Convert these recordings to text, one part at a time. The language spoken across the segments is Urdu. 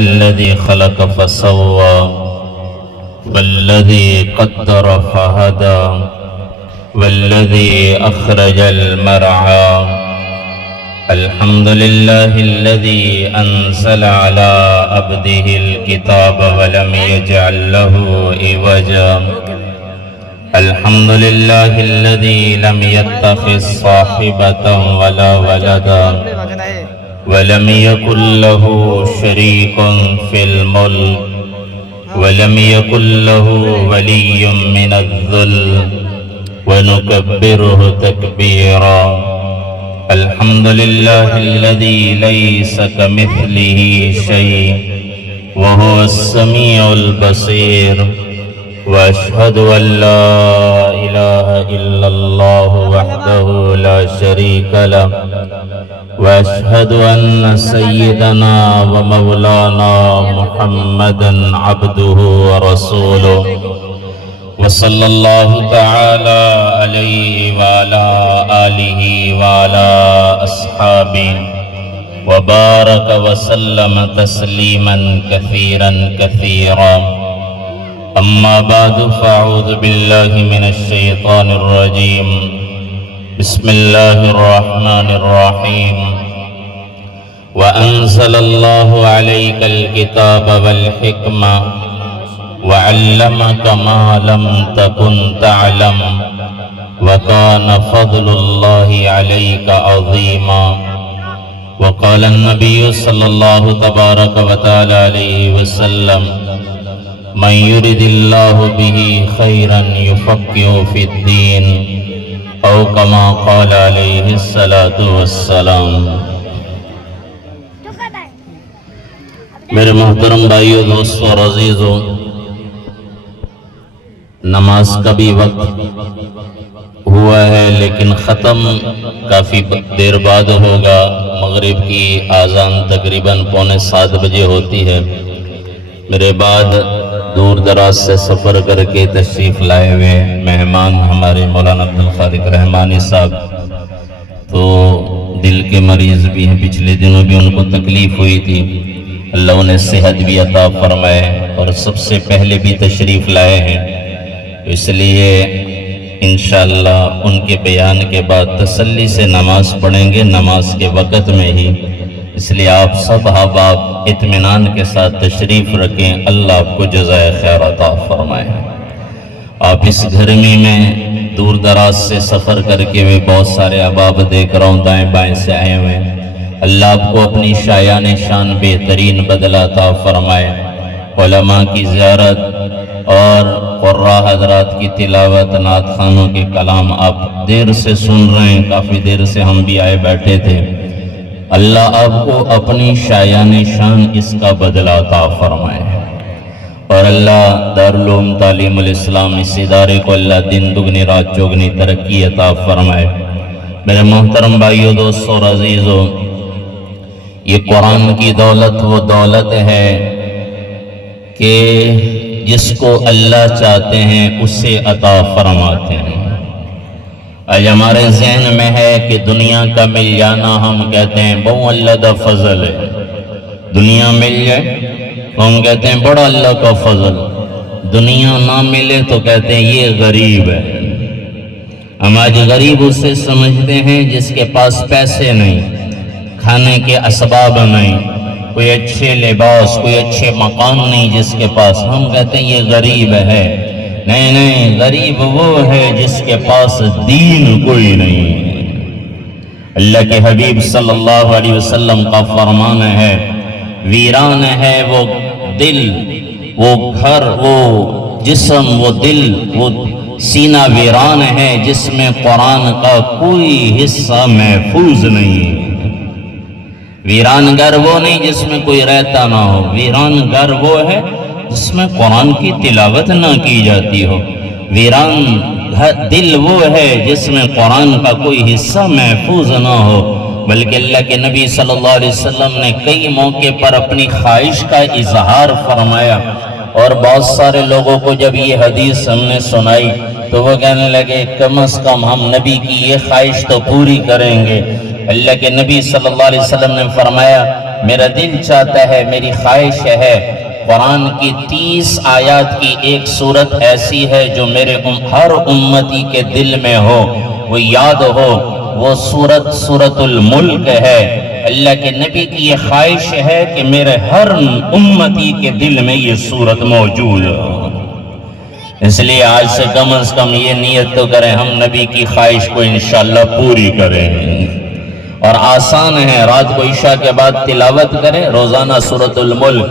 الذي خلق فسوى والذي قدر فهدى والذي أخرج المرعى الحمد لله الذي أنزل على عبده الكتاب ولم يجعل له عوجا الحمد لله الذي لم يتخذ صاحبة ولا ولدا ولم يكن له شريك في الملك ولم يكن له ولي من الذل ونكبره تكبيرا الحمد لله الذي ليس كمثله شيء وهو السميع البصير وأشهد أن لا إله إلا الله وحده لا شريك له وأشهد أن سيدنا ومولانا محمدا عبده ورسوله وصلى الله تعالى عليه وعلى آله وعلى أصحابه وبارك وسلم تسليما كثيرا كثيرا أما بعد فأعوذ بالله من الشيطان الرجيم بسم الله الرحمن الرحيم وأنزل الله عليك الكتاب والحكمة وعلمك ما لم تكن تعلم وكان فضل الله عليك عظيما وقال النبي صلى الله تبارك وتعالى عليه وسلم من يرد الله به خيرا يفقهه في الدين او كما قال عليه الصلاة والسلام۔ میرے محترم بھائیو، دوستو اور عزیزو، نماز کا بھی وقت ہوا ہے لیکن ختم کافی دیر بعد ہوگا۔ مغرب کی آذان تقریباً 6:45 بجے ہوتی ہے۔ میرے بعد دور دراز سے سفر کر کے تشریف لائے ہوئے مہمان ہمارے مولانا عبدالخالق رحمانی صاحب تو دل کے مریض بھی ہیں، پچھلے دنوں بھی ان کو تکلیف ہوئی تھی، اللہ انہیں صحت بھی عطا فرمائے، اور سب سے پہلے بھی تشریف لائے ہیں، اس لیے انشاءاللہ ان کے بیان کے بعد تسلی سے نماز پڑھیں گے، نماز کے وقت میں ہی، اس لیے آپ سب احباب اطمینان کے ساتھ تشریف رکھیں، اللہ آپ کو جزائے خیر عطا فرمائے۔ آپ اس گرمی میں دور دراز سے سفر کر کے ہوئے بہت سارے احباب دیکھ رہا ہوں دائیں بائیں سے آئے ہوئے، اللہ آپ کو اپنی شایان شان بہترین بدلہ عطا فرمائے۔ علماء کی زیارت اور قراء حضرات کی تلاوت، نعت خانوں کے کلام آپ دیر سے سن رہے ہیں، کافی دیر سے ہم بھی آئے بیٹھے تھے، اللہ آپ کو اپنی شایان شان اس کا بدلہ عطا فرمائے، اور اللہ دارالعلوم تعلیم الاسلام اس ادارے کو اللہ دن دگنی رات چوگنی ترقی عطا فرمائے۔ میرے محترم بھائیو، دوستو اور عزیزو، یہ قرآن کی دولت وہ دولت ہے کہ جس کو اللہ چاہتے ہیں اسے عطا فرماتے ہیں۔ آج ہمارے ذہن میں ہے کہ دنیا کا مل جانا، ہم کہتے ہیں بہت اللہ دا فضل ہے، دنیا مل جائے تو ہم کہتے ہیں بڑا اللہ کا فضل، دنیا نہ ملے تو کہتے ہیں یہ غریب ہے۔ ہم آج غریب اسے سمجھتے ہیں جس کے پاس پیسے نہیں، کھانے کے اسباب نہیں، کوئی اچھے لباس، کوئی اچھے مکان نہیں جس کے پاس، ہم کہتے ہیں یہ غریب ہے۔ نہیں نہیں، غریب وہ ہے جس کے پاس دین کوئی نہیں۔ اللہ کے حبیب صلی اللہ علیہ وسلم کا فرمان ہے، ویران ہے وہ دل، وہ گھر، وہ جسم، وہ دل، وہ سینہ ویران ہے جس میں قرآن کا کوئی حصہ محفوظ نہیں۔ ویران گھر وہ نہیں جس میں کوئی رہتا نہ ہو، ویران گھر وہ ہے جس میں قرآن کی تلاوت نہ کی جاتی ہو، ویران دل وہ ہے جس میں قرآن کا کوئی حصہ محفوظ نہ ہو۔ بلکہ اللہ کے نبی صلی اللہ علیہ وسلم نے کئی موقع پر اپنی خواہش کا اظہار فرمایا، اور بہت سارے لوگوں کو جب یہ حدیث ہم نے سنائی تو وہ کہنے لگے کم از کم ہم نبی کی یہ خواہش تو پوری کریں گے۔ اللہ کے نبی صلی اللہ علیہ وسلم نے فرمایا میرا دل چاہتا ہے، میری خواہش ہے، قرآن کی 30 آیات کی ایک سورت ایسی ہے جو میرے ہر امتی کے دل میں ہو، وہ یاد ہو، وہ سورت الملک ہے۔ اللہ کے نبی کی یہ خواہش ہے کہ میرے ہر امتی کے دل میں یہ سورت موجود ہو۔ اس لیے آج سے کم از کم یہ نیت تو کریں، ہم نبی کی خواہش کو انشاءاللہ پوری کریں۔ اور آسان ہے، رات کو عشاء کے بعد تلاوت کریں، روزانہ سورت الملک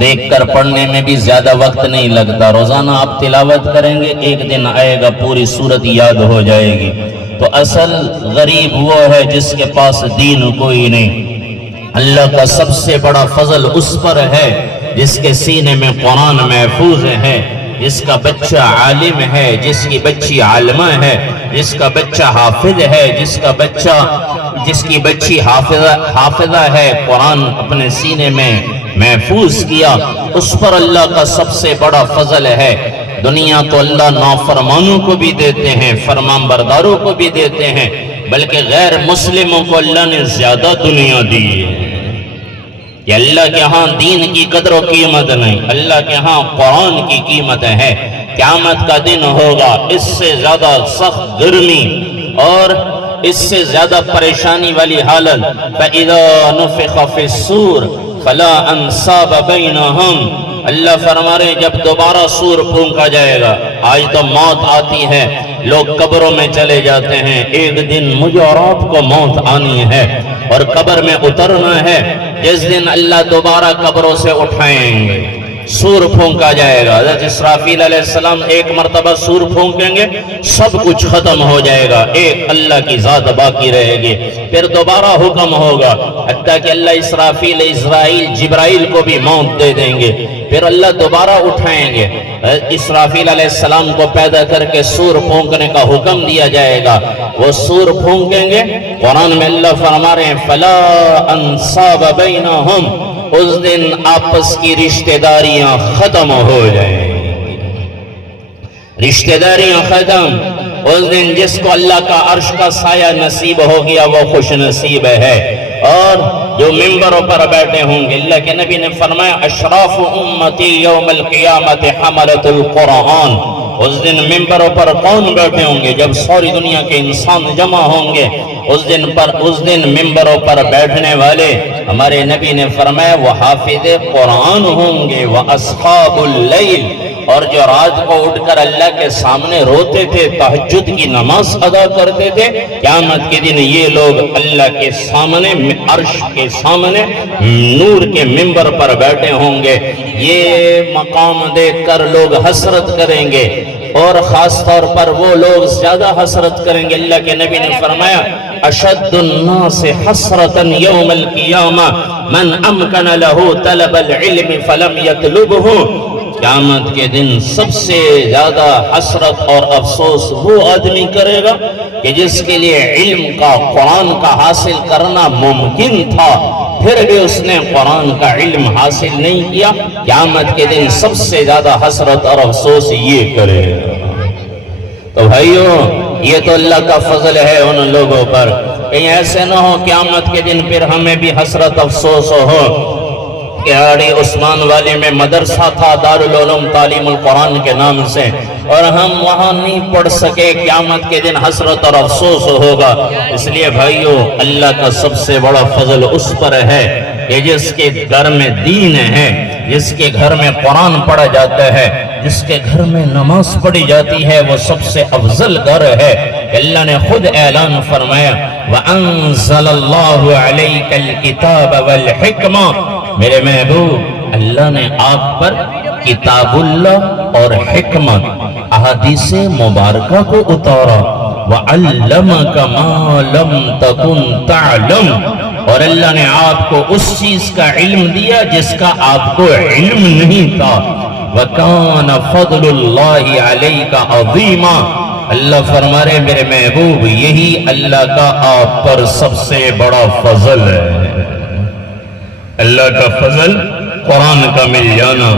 دیکھ کر پڑھنے میں بھی زیادہ وقت نہیں لگتا، روزانہ آپ تلاوت کریں گے، ایک دن آئے گا پوری سورت یاد ہو جائے گی۔ تو اصل غریب وہ ہے جس کے پاس دین کوئی نہیں۔ اللہ کا سب سے بڑا فضل اس پر ہے جس کے سینے میں قرآن محفوظ ہے، جس کا بچہ عالم ہے، جس کی بچی عالمہ ہے، جس کا بچہ حافظ ہے، جس کی بچی حافظہ ہے، قرآن اپنے سینے میں محفوظ کیا، اس پر اللہ کا سب سے بڑا فضل ہے۔ دنیا تو اللہ نافرمانوں کو بھی دیتے ہیں، فرمان برداروں کو بھی دیتے ہیں، بلکہ غیر مسلموں کو اللہ نے زیادہ دنیا دی ہے۔ کہ اللہ کے ہاں دین کی قدر و قیمت نہیں، اللہ کے ہاں قرآن کی قیمت ہے۔ قیامت کا دن ہوگا، اس سے زیادہ سخت گرمی اور اس سے زیادہ پریشانی والی حالت، فَإِذَا نُفِخَ فِي الصُّورِ فَلَا أَنْصَابَ بَيْنَهُمْ۔ اللہ فرما رہے جب دوبارہ سور پھونکا جائے گا، آج تو موت آتی ہے، لوگ قبروں میں چلے جاتے ہیں، ایک دن مجھے اور آپ کو موت آنی ہے اور قبر میں اترنا ہے۔ جس دن اللہ دوبارہ قبروں سے اٹھائیں گے، سور پھونکا جائے گا، حضرت اسرافیل علیہ السلام ایک مرتبہ سور پھونکیں گے، سب کچھ ختم ہو جائے گا، ایک اللہ کی ذات باقی رہے گی۔ پھر دوبارہ حکم ہوگا، حتیٰ کہ اللہ اسرافیل، اسرائیل، جبرائیل کو بھی موت دے دیں گے، پھر اللہ دوبارہ اٹھائیں گے، اسرافیل علیہ السلام کو پیدا کر کے سور پھونکنے کا حکم دیا جائے گا، وہ سور پھونکیں گے۔ قرآن میں اللہ فرما رہے ہیں فَلَا أَنْصَابَ بَيْنَهُمْ، اس دن آپس کی رشتہ داریاں ختم ہو جائیں گی، رشتہ داریاں ختم۔ اس دن جس کو اللہ کا عرش کا سایہ نصیب ہو گیا وہ خوش نصیب ہے۔ اور جو ممبروں پر بیٹھے ہوں گے، اللہ کے نبی نے فرمایا اشراف امتی یوم القیامت حملۃ القرآن، اس دن ممبروں پر کون بیٹھے ہوں گے؟ جب ساری دنیا کے انسان جمع ہوں گے، اس دن ممبروں پر بیٹھنے والے ہمارے نبی نے فرمایا وہ حافظ قرآن ہوں گے، وہ اصحاب اللیل، اور جو رات کو اٹھ کر اللہ کے سامنے روتے تھے، تہجد کی نماز ادا کرتے تھے، قیامت کے دن یہ لوگ اللہ کے سامنے، عرش کے سامنے نور کے ممبر پر بیٹھے ہوں گے۔ یہ مقام دیکھ کر لوگ حسرت کریں گے، اور خاص طور پر وہ لوگ زیادہ حسرت کریں گے۔ اللہ کے نبی نے فرمایا اشد الناس حسرتا یوم القیامہ من امکن له طلب العلم فلم یطلبہ، قیامت کے دن سب سے زیادہ حسرت اور افسوس وہ آدمی کرے گا کہ جس کے لیے علم کا، قرآن کا حاصل کرنا ممکن تھا، پھر بھی اس نے قرآن کا علم حاصل نہیں کیا۔ قیامت کے دن سب سے زیادہ حسرت اور افسوس یہ کرے گا۔ تو بھائیو، یہ تو اللہ کا فضل ہے ان لوگوں پر، کہیں ایسے نہ ہو قیامت کے دن پھر ہمیں بھی حسرت افسوس ہو۔ کیاڑی عثمان والی میں مدرسہ تھا، دارالعلوم تعلیم القرآن کے نام سے، اور ہم وہاں نہیں پڑھ سکے، قیامت کے دن حسرت اور افسوس ہوگا۔ اس لیے بھائیو، اللہ کا سب سے بڑا فضل اس پر ہے کہ جس کے گھر میں دین ہے، جس کے گھر میں قرآن پڑھا جاتا ہے، جس کے گھر میں نماز پڑھی جاتی ہے، وہ سب سے افضل گھر ہے۔ اللہ نے خود اعلان فرمایا وَأَنزَلَ اللَّهُ عَلَيْكَ الْكِتَابَ وَالْحِكْمَةَ، میرے محبوب، اللہ نے آپ پر کتاب اللہ اور حکمت، احادیث مبارکہ کو اتارا۔ وَعَلَّمَكَ مَا لَمْ تَكُنْ تَعْلَمْ، اور اللہ نے آپ کو اس چیز کا علم دیا جس کا آپ کو علم نہیں تھا۔ وَكَانَ فَضْلُ اللَّهِ عَلَيْكَ عَظِيمًا، اللہ فرما رہے میرے محبوب، یہی اللہ کا آپ پر سب سے بڑا فضل ہے۔ اللہ کا فضل، قرآن کا مل جانا،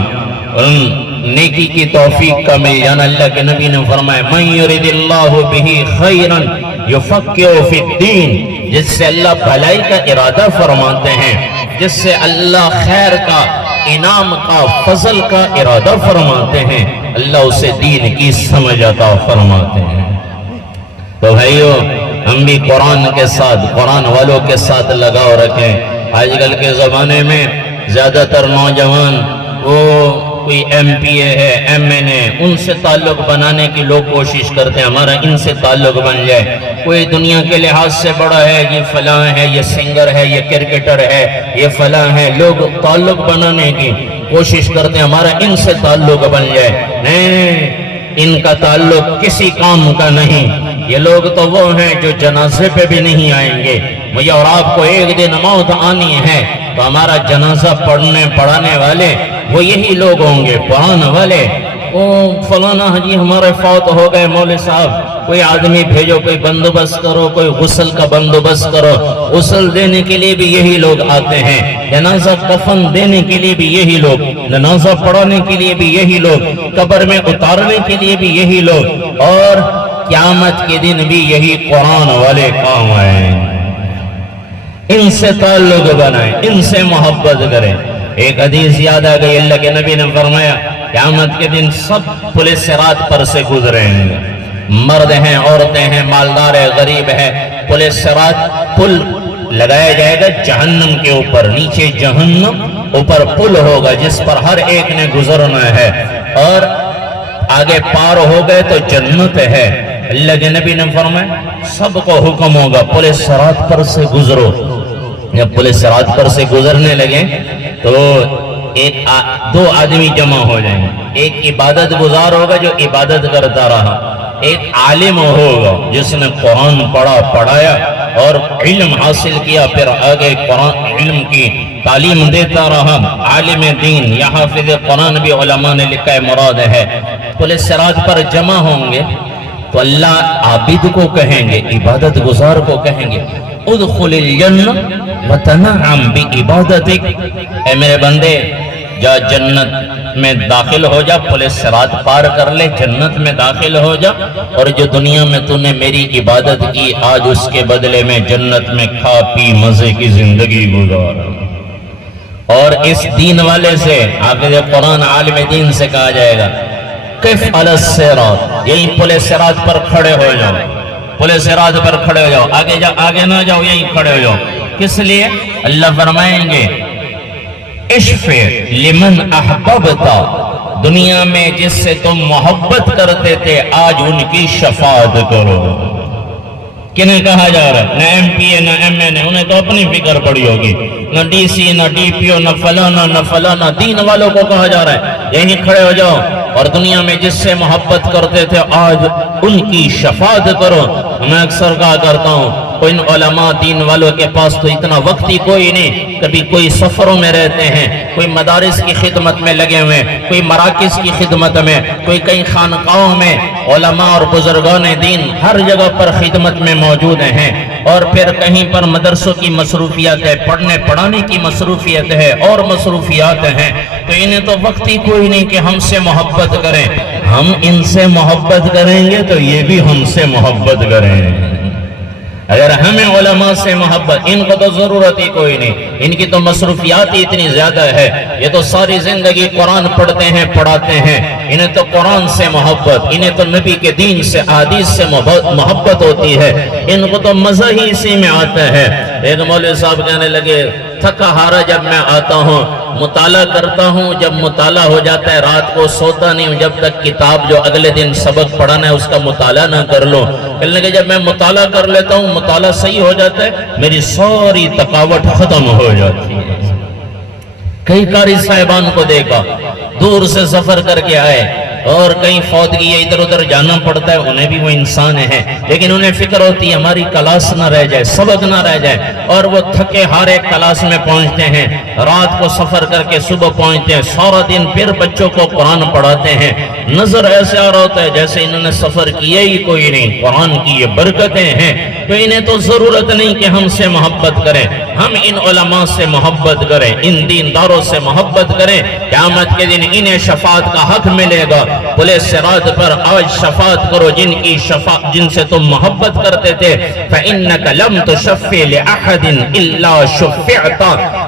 نیکی کی توفیق کا مل جانا۔ اللہ کے نبی نے فرمایا مَن يُرِدِ اللَّهُ بِهِ خَيْرًا يُفَقِّهُ فِي الدِّينِ، جس سے اللہ بھلائی کا ارادہ فرماتے ہیں، جس سے اللہ خیر کا، انعام کا، فضل کا ارادہ فرماتے ہیں، اللہ اسے دین کی سمجھ عطا فرماتے ہیں۔ تو بھائیو، ہم بھی قرآن کے ساتھ، قرآن والوں کے ساتھ لگاؤ رکھیں۔ آج کل کے زمانے میں زیادہ تر نوجوان وہ کوئی ایم پی اے ہے، ایم این اے، ان سے تعلق بنانے کی لوگ کوشش کرتے ہیں، ہمارا ان سے تعلق بن جائے۔ کوئی دنیا کے لحاظ سے بڑا ہے، یہ فلاں ہے، یہ سنگر ہے، یہ کرکٹر ہے، یہ فلاں ہے، لوگ تعلق بنانے کی کوشش کرتے ہیں، ہمارا ان سے تعلق بن جائے۔ نہیں، ان کا تعلق کسی کام کا نہیں۔ یہ لوگ تو وہ ہیں جو جنازے پہ بھی نہیں آئیں گے۔ مجھے اور آپ کو ایک دن موت آنی ہے تو ہمارا جنازہ پڑھانے والے وہ یہی لوگ ہوں گے، پڑھانے والے۔ او فلانا حجی ہمارے فوت ہو گئے، مولوی صاحب کوئی آدمی بھیجو، کوئی بندوبست کرو، کوئی غسل کا بندوبست کرو۔ غسل دینے کے لیے بھی یہی لوگ آتے ہیں، جنازہ کفن دینے کے لیے بھی یہی لوگ، جنازہ پڑھانے کے لیے بھی یہی لوگ، قبر میں اتارنے کے لیے بھی یہی لوگ، اور قیامت کے دن بھی یہی قرآن والے کام آئیں۔ ان سے تعلق بنائیں، ان سے محبت کریں۔ ایک حدیث یاد آ گئی، اللہ کے نبی نے فرمایا قیامت کے دن سب پل صراط پر سے گزریں گے، مرد ہیں، عورتیں ہیں، مالدار ہے، غریب ہے۔ پل صراط، پل لگایا جائے گا جہنم کے اوپر، نیچے جہنم، اوپر پل ہوگا جس پر ہر ایک نے گزرنا ہے، اور آگے پار ہو گئے تو جنت ہے۔ اللہ کے نبی نے فرمایا سب کو حکم ہوگا پل صراط پر سے گزرو۔ جب پل صراط پر سے گزرنے لگے تو دو آدمی جمع ہو جائیں گے، ایک عبادت گزار ہوگا جو عبادت کرتا رہا، ایک عالم ہوگا جس نے قرآن پڑھایا اور علم حاصل کیا، پھر آگے قرآن علم کی تعلیم دیتا رہا۔ عالم دین یا حافظ قرآن بھی علماء نے لکھا ہے مراد ہے۔ پل صراط پر جمع ہوں گے تو اللہ عابد کو کہیں گے، عبادت گزار کو کہیں گے ادخل الجنہ وتنعم بعبادتک، اے میرے بندے جا جنت میں داخل ہو جا، پل صراط پار کر لے، جنت میں داخل ہو جا، اور جو دنیا میں تو نے میری عبادت کی آج اس کے بدلے میں جنت میں کھا پی مزے کی زندگی گزار۔ اور اس دین والے سے حافظ قرآن عالم دین سے کہا جائے گا قف علی الصراط، یہی پل صراط پر کھڑے ہو جاؤ، پل صراط پر کھڑے ہو جاؤ، آگے نہ جاؤ، یہی کھڑے ہو جاؤ۔ کس لیے؟ اللہ فرمائیں گے اشفع لمن احببتا، دنیا میں جس سے تم محبت کرتے تھے آج ان کی شفاعت کرو۔ کنہیں کہا جا رہا ہے؟ نہ ایم پی اے، نہ ایم این اے، انہیں تو اپنی فکر پڑی ہوگی، نہ ڈی سی، نہ ڈی پی او، نہ فلانا نہ فلانا، دین والوں کو کہا جا رہا ہے یہی کھڑے ہو جاؤ اور دنیا میں جس سے محبت کرتے تھے آج ان کی شفاعت کرو۔ میں اکثر کہا کرتا ہوں ان علماء دین والوں کے پاس تو اتنا وقت ہی کوئی نہیں، کبھی کوئی سفروں میں رہتے ہیں، کوئی مدارس کی خدمت میں لگے ہوئے، کوئی مراکز کی خدمت میں، کوئی کئی خانقاہوں میں، علماء اور بزرگان دین ہر جگہ پر خدمت میں موجود ہیں، اور پھر کہیں پر مدرسوں کی مصروفیات ہے، پڑھنے پڑھانے کی مصروفیت ہے اور مصروفیات ہیں، تو انہیں تو وقت ہی کوئی نہیں کہ ہم سے محبت کریں۔ ہم ان سے محبت کریں گے تو یہ بھی ہم سے محبت کریں گے۔ اگر ہمیں علماء سے محبت، ان کو تو ضرورت ہی کوئی نہیں، ان کی تو مصروفیات ہی اتنی زیادہ ہے، یہ تو ساری زندگی قرآن پڑھتے ہیں پڑھاتے ہیں، انہیں تو قرآن سے محبت، انہیں تو نبی کے دین سے احادیث سے محبت ہوتی ہے، ان کو تو مزہ ہی اسی میں آتا ہے۔ ایک مولوی صاحب کہنے لگے تھکا ہارا جب میں آتا ہوں مطالعہ کرتا ہوں، جب مطالعہ ہو جاتا ہے رات کو سوتا نہیں ہوں جب تک کتاب جو اگلے دن سبق پڑھانا ہے اس کا مطالعہ نہ کر لوں۔ کہنے لگے جب میں مطالعہ کر لیتا ہوں، مطالعہ صحیح ہو جاتا ہے، میری ساری تھکاوٹ ختم ہو جاتی ہے۔ کئی قاری صاحبان کو دیکھا دور سے سفر کر کے آئے اور کہیں فوتگی ہے، ادھر ادھر جانا پڑتا ہے، انہیں بھی وہ انسان ہیں لیکن انہیں فکر ہوتی ہے ہماری کلاس نہ رہ جائے، سبق نہ رہ جائے، اور وہ تھکے ہارے کلاس میں پہنچتے ہیں، رات کو سفر کر کے صبح پہنچتے ہیں، سارا دن پھر بچوں کو قرآن پڑھاتے ہیں، نظر ایسے آ رہا ہوتا ہے جیسے انہوں نے سفر کیا ہی کوئی نہیں۔ قرآن کی یہ برکتیں ہیں تو انہیں تو ضرورت نہیں کہ ہم سے محبت کریں، ہم ان علماء سے محبت کریں، ان دینداروں سے محبت کریں، قیامت کے دن انہیں شفاعت کا حق ملے گا، پلے صراط پر آج شفاعت کرو جن سے تم محبت کرتے تھے فَإِنَّكَ لَمْ تُشَفِّعْ لِأَحَدٍ إِلَّا شُفِّعْتَ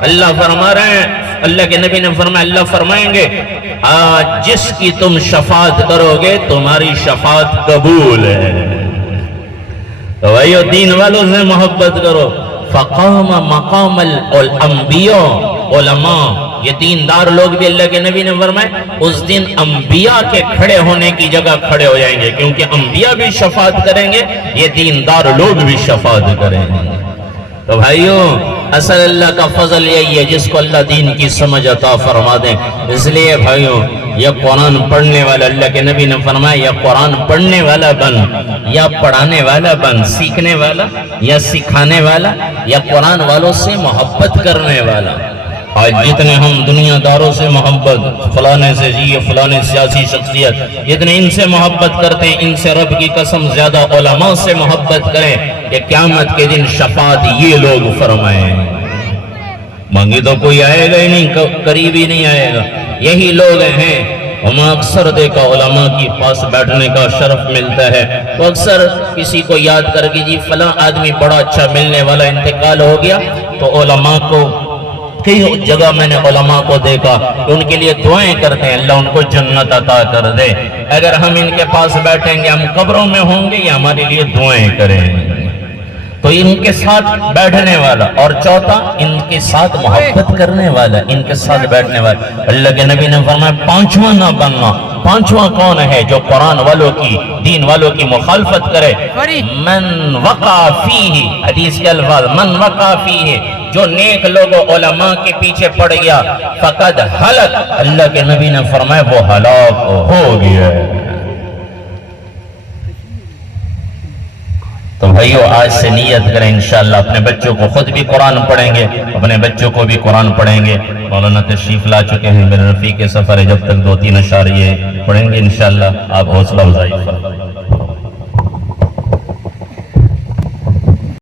اللہ فرما رہے ہیں، اللہ کے نبی نے فرمایا، اللہ فرمائیں گے آج جس کی تم شفاعت کرو گے تمہاری شفاعت قبول ہے۔ تو بھائیو دین والوں سے محبت کرو۔ فقام مقام الانبیاء علماء، یہ دیندار لوگ بھی اللہ کے نبی نے فرمائے اس دن انبیاء کے کھڑے ہونے کی جگہ کھڑے ہو جائیں گے، کیونکہ انبیاء بھی شفاعت کریں گے، یہ دیندار لوگ بھی شفاعت کریں گے۔ تو بھائیو اصل اللہ کا فضل یہی ہے جس کو اللہ دین کی سمجھ عطا فرما دیں۔ اس لیے بھائیو یہ قرآن پڑھنے والا، اللہ کے نبی نے فرمایا یا قرآن پڑھنے والا بن یا پڑھانے والا بن، سیکھنے والا یا سکھانے والا یا قرآن والوں سے محبت کرنے والا۔ آج جتنے ہم دنیا داروں سے محبت، فلانے سے جی فلانے سیاسی شخصیت، جتنے ان سے محبت کرتے ہیں ان سے رب کی قسم زیادہ علماء سے محبت کریں کہ قیامت کے دن شفاعت یہ لوگ فرمائیں۔ مانگی تو کوئی آئے گا ہی نہیں، قریب ہی نہیں آئے گا، یہی لوگ ہیں۔ ہم اکثر دیکھا علماء کی پاس بیٹھنے کا شرف ملتا ہے تو اکثر کسی کو یاد کر کے جی فلاں آدمی بڑا اچھا ملنے والا انتقال ہو گیا، تو علماء کو کئی جگہ میں نے علماء کو دیکھا کہ ان کے لیے دعائیں کرتے ہیں اللہ ان کو جنت عطا کر دے۔ اگر ہم ان کے پاس بیٹھیں گے ہم قبروں میں ہوں گے یا ہمارے لیے دعائیں کریں گے؟ تو ان کے ساتھ بیٹھنے والا، اور چوتھا ان کے ساتھ محبت کرنے والا، ان کے ساتھ بیٹھنے والا۔ اللہ کے نبی نے فرمایا پانچواں نہ بننا۔ پانچواں کون ہے؟ جو قرآن والوں کی، دین والوں کی مخالفت کرے۔ من وقع فیہ، حدیث کے الفاظ من وقع فیہ، جو نیک لوگوں علماء کے پیچھے پڑ گیا فقد ہلک، اللہ کے نبی نے فرمایا وہ ہلاک ہو گیا۔ تو بھائیو آج سے نیت کریں انشاءاللہ اپنے بچوں کو، خود بھی قرآن پڑھیں گے، اپنے بچوں کو بھی قرآن پڑھیں گے۔ مولانا تشریف لا چکے ہیں، میرے رفیق سفر ہے، جب تک 2-3 اشعار یہ پڑھیں گے انشاءاللہ آپ حوصلہ افزائی فرمائیں۔